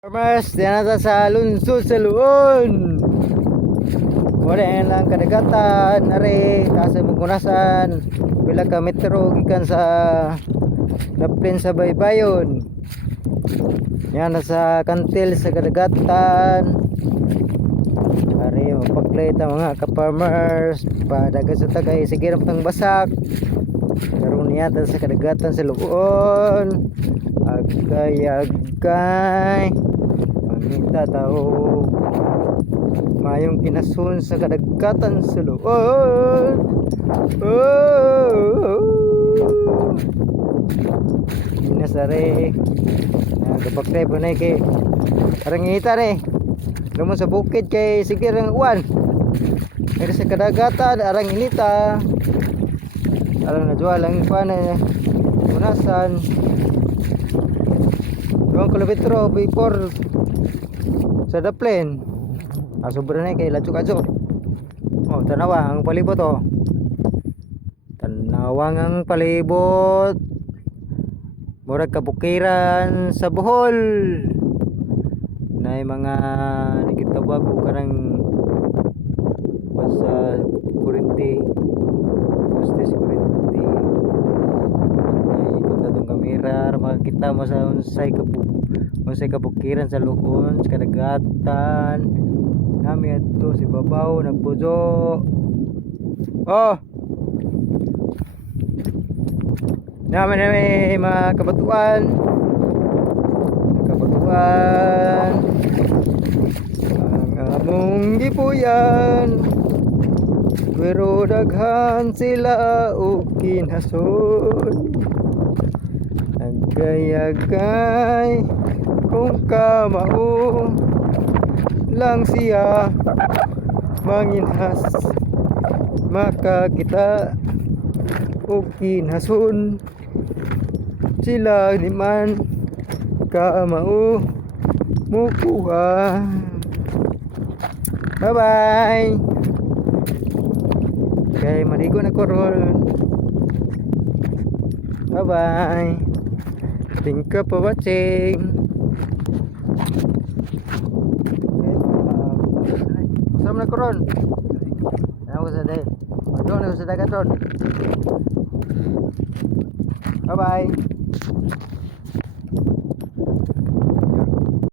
Farmers, diyan na sa lungsod sa Luon. Wala yan lang kadagatan, nari, kasi magunasan. Pila ka metro, gikan sa Laplin sa Baybayon. Yan na sa kantil sa kadagatan. Nari, mapaglayt ang mga ka-farmers. Padaga sa tagay, sige tang basak. Karoon niya sa kadagatan sa Luon. Agay pangita tao mayong kinasun sa kadagatan sa Luon. Inasare nagapagtay po na kay arang ngita re lumon sa bukid kay sige rang uwan pero sa kadagatan arang inita arang najwa lang pa na unasan 2 kilometro before sa Daplin. Sobra na kay latsuk-atsuk. Oh, tanawa ang palibot oh. Tanawang ang palibot. Murag kabukiran sa Bohol. Nay mga nagitawag ko kanang sa kurente. Poste sa kurente. Ikot atong kamera makakita mo sa unsay kabukiran sa Luon sa kadagatan nami adto si babaw nagpujo. Oh nami mga kabatuan ang among gipuyan pero daghan sila o kinhason agay kung kamao lang siya manginhas makakita o kinhason sila ni man kamao mukuha. Bye bye kay marigo na koron. Bye bye, thank you for watching. Sama na koron. Ano ko sa day? Doon ako sa dagat ron. Bye bye.